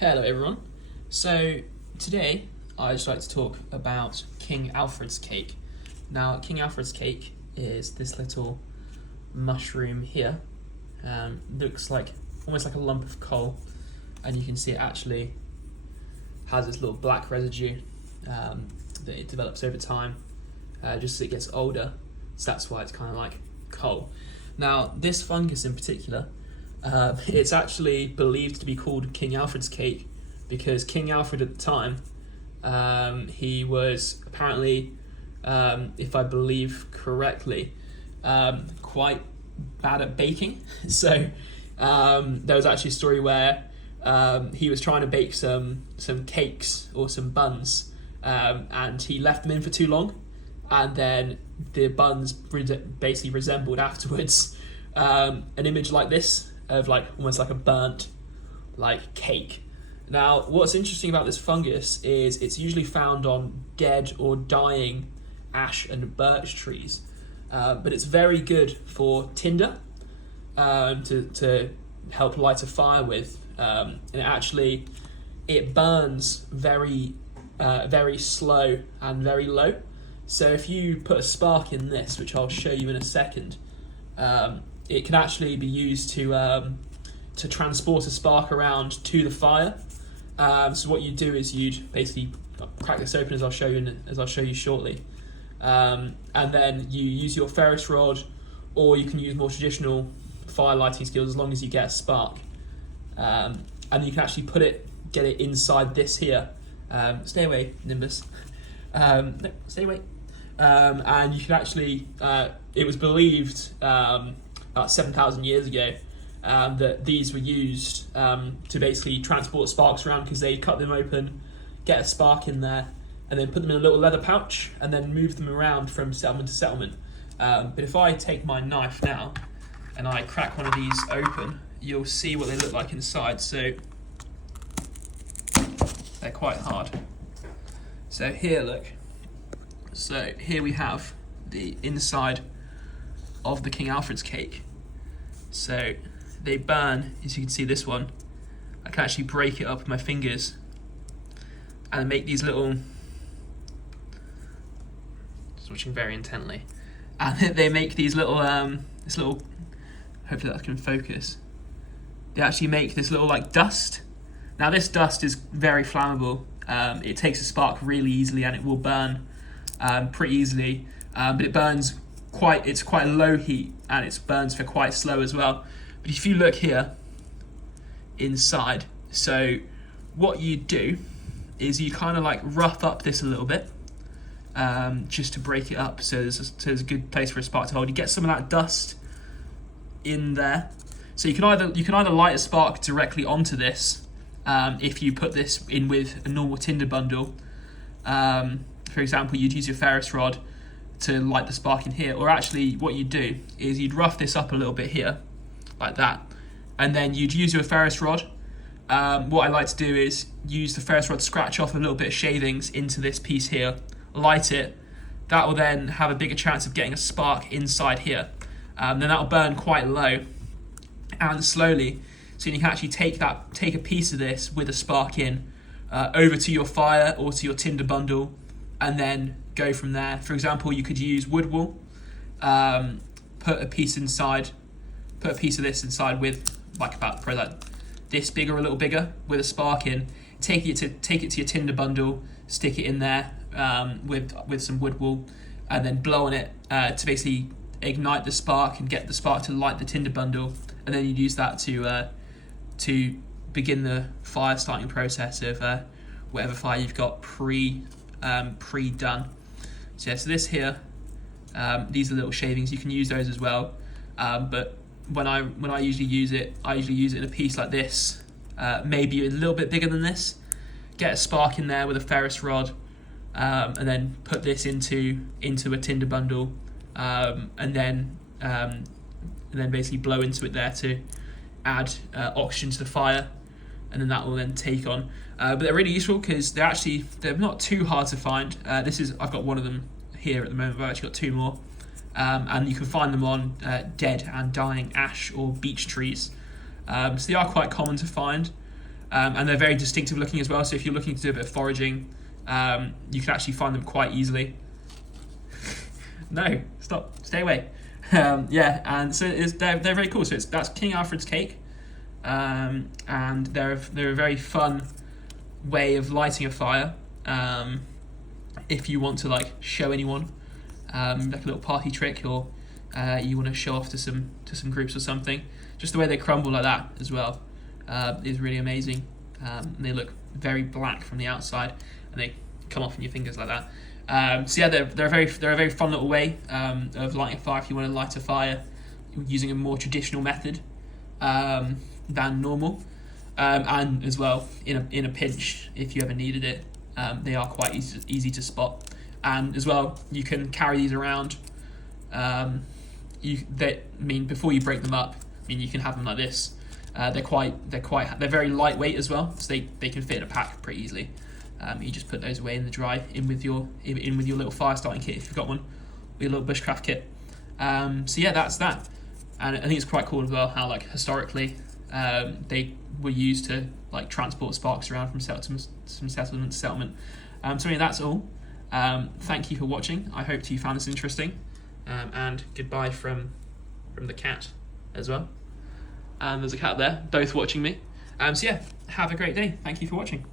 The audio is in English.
Hello everyone. So today I'd just like to talk about King Alfred's cake. Now King Alfred's cake is this little mushroom here. Looks like almost like a lump of coal, and you can see it actually has this little black residue that it develops over time, just as it gets older. So that's why it's kind of like coal. Now this fungus in particular, it's actually believed to be called King Alfred's cake because King Alfred at the time, he was apparently, if I believe correctly, quite bad at baking. So there was actually a story where he was trying to bake some cakes or some buns, and he left them in for too long, and then the buns basically resembled afterwards an image like this, of like almost like a burnt like cake. Now what's interesting about this fungus is it's usually found on dead or dying ash and birch trees, but it's very good for tinder, to help light a fire with, and it burns very slow and very low. So if you put a spark in this, which I'll show you in a second, it can actually be used to transport a spark around to the fire. So what you do is you'd basically crack this open, as I'll show you shortly, and then you use your ferrous rod, or you can use more traditional fire lighting skills as long as you get a spark, and you can actually get it inside this here. Stay away, Nimbus. No, stay away. And you can actually, it was believed about 7,000 years ago that these were used to basically transport sparks around, because they cut them open, get a spark in there, and then put them in a little leather pouch and then move them around from settlement to settlement. But if I take my knife now and I crack one of these open, you'll see what they look like inside. So they're quite hard. So here, look. So here we have the inside of the King Alfred's cake. So they burn, as you can see this one. I can actually break it up with my fingers and make these little, just watching very intently, and they make these little, hopefully that can focus. They actually make this little like dust. Now this dust is very flammable. It takes a spark really easily, and it will burn pretty easily, but it burns it's quite a low heat, and it burns for quite slow as well. But if you look here inside, so what you do is you kind of like rough up this a little bit, just to break it up, so there's a good place for a spark to hold. You get some of that dust in there, so you can either light a spark directly onto this, if you put this in with a normal tinder bundle. For example, you'd use your ferrous rod to light the spark in here, or actually what you'd do is you'd rough this up a little bit here, like that, and then you'd use your ferrous rod. What I like to do is use the ferrous rod, scratch off a little bit of shavings into this piece here, light it. That will then have a bigger chance of getting a spark inside here. Then that'll burn quite low and slowly, so you can actually take a piece of this with a spark in, over to your fire or to your tinder bundle, and then go from there. For example, you could use wood wool, put a piece of this inside with like probably like this big or a little bigger, with a spark in. Take it to your tinder bundle, stick it in there with some wood wool, and then blow on it to basically ignite the spark and get the spark to light the tinder bundle, and then you'd use that to begin the fire starting process of whatever fire you've got pre-done. So yeah, so this here, these are little shavings. You can use those as well, but when I usually use it, in a piece like this, maybe a little bit bigger than this. Get a spark in there with a ferrous rod, and then put this into a tinder bundle, and then basically blow into it there to add oxygen to the fire, and then that will then take on. But they're really useful because they're not too hard to find. I've got one of them here at the moment. I've actually got two more, and you can find them on dead and dying ash or beech trees. So they are quite common to find. and they're very distinctive looking as well. So if you're looking to do a bit of foraging, you can actually find them quite easily. No, stop, stay away. Yeah, and so they're very cool. So that's King Alfred's cake, and they're a very fun way of lighting a fire. If you want to like show anyone, like a little party trick, or you want to show off to some groups or something, just the way they crumble like that as well is really amazing. And they look very black from the outside, and they come off in your fingers like that. So yeah, they're a very fun little way of lighting a fire if you want to light a fire using a more traditional method than normal, and as well in a pinch if you ever needed it. They are quite easy to spot, and as well you can carry these around. Before you break them up, you can have them like this. They're very lightweight as well, so they can fit in a pack pretty easily. You just put those away in the dry, in with your little fire starting kit if you've got one, or your little bushcraft kit. So yeah, that's that, and I think it's quite cool as well how like historically they were used to like transport sparks around from settlement to settlement. So yeah, that's all. Thank you for watching. I hope you found this interesting, and goodbye from the cat as well. And there's a cat there, both watching me. So yeah, have a great day. Thank you for watching.